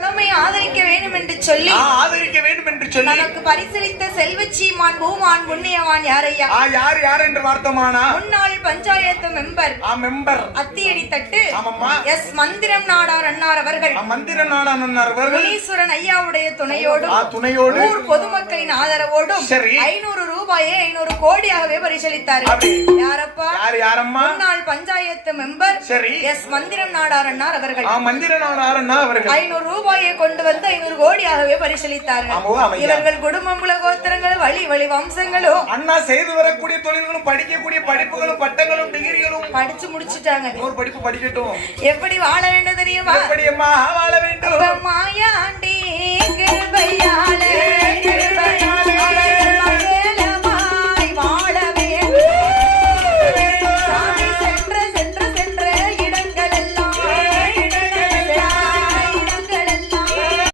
ஆதரிக்க வேண்டும் என்று சொல்லி நமக்கு பரிசளித்த செல்வச்சீமான் பூமான் புண்ணியவான் யாரையா? யார் என்று வார்த்தமானா முன்னாள் பஞ்சாயத்து மெம்பர் அத்தியடி தட்டு எஸ் மந்திரம் நாடார் அண்ணார் அவர்கள் முனீஸ்வரன் ஐயாவுடைய துணையோடும் ஊர் பொதுமக்களின் ஆதரவோடும் 500 ரூபாயை 500 கோடியாகவே பரிசளித்தார்கள். யாரப்பா? முன்னாள் பஞ்சாயத்து மெம்பர் எஸ் மந்திரம் நாடார் அண்ணார் அவர்கள் 500 ரூபாயை கொண்டு வந்து 500 கோடியாகவே பரிசளித்தார்கள். இவர்கள் குடும்பம் கோத்திரங்கள் வழி வம்சங்களும் அண்ணா செய்து வரக்கூடிய தொழில்களும் படிக்கக்கூடிய படிப்புகளும் பட்டங்களும் டிகிரிகளும் படிச்சு முடிச்சுட்டாங்க. ஒரு படிப்பு படிக்கட்டும். எப்படி வாழ வேண்டும் தெரியுமா? எப்படி அம்மா வாழ வேண்டும்? அம்மா